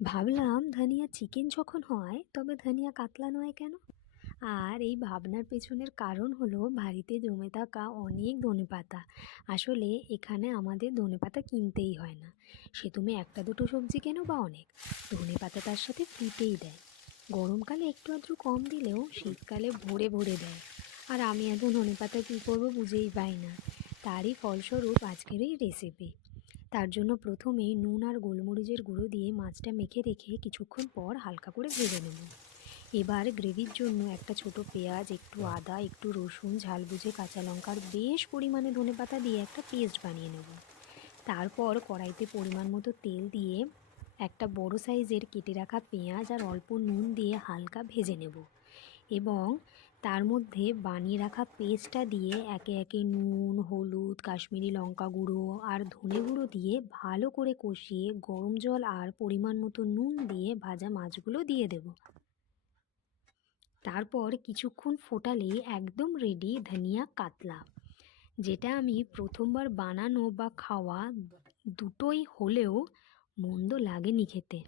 ভাবলাম ধনিয়া চিকেন যখন হয় তবে ধনিয়া কাতলা নয় কেন। আর এই ভাবনার পেছনের কারণ হলো বাড়িতে জমে থাকা অনেক ধনেপাতা। আসলে এখানে আমাদের ধনেপাতা কিনতেই হয় না। সে তুমি একটা দুটো সবজি কেনো বা অনেক, ধনেপাতা তার সাথে ফ্রিতেই দেয়। গরমকালে একটু আধটু কম দিলেও শীতকালে ভরে ভরে দেয়। আর আমি এত ধনেপাতা কী করবো বুঝেই পাই না। তারই ফলস্বরূপ আজকের এই রেসিপি। তার জন্য প্রথমেই নুন আর গোলমরিচের গুঁড়ো দিয়ে মাছটা মেখে রেখে কিছুক্ষণ পর হালকা করে ভেজে নেব। এবার গ্রেভির জন্য একটা ছোট পেঁয়াজ, একটু আদা, একটু রসুন, ঝাল বুঝে কাঁচা লঙ্কার বেশ পরিমাণে ধনেপাতা দিয়ে একটা পেস্ট বানিয়ে নেব। তারপর কড়াইতে পরিমাণ মতো তেল দিয়ে একটা বড় সাইজের কেটে রাখা পেঁয়াজ আর অল্প নুন দিয়ে হালকা ভেজে নেব এবং তার মধ্যে বানিয়ে রাখা পেস্টটা দিয়ে একে একে নুন, হলুদ, কাশ্মীরি লঙ্কা গুঁড়ো আর ধনে গুঁড়ো দিয়ে ভালো করে কষিয়ে গরম জল আর পরিমাণ মতো নুন দিয়ে ভাজা মাছগুলো দিয়ে দেব। তারপর কিছুক্ষণ ফোটালে একদম রেডি ধনিয়া কাতলা, যেটা আমি প্রথমবার বানানো বা খাওয়া দুটোই হলেও মন্দ লাগেনি খেতে।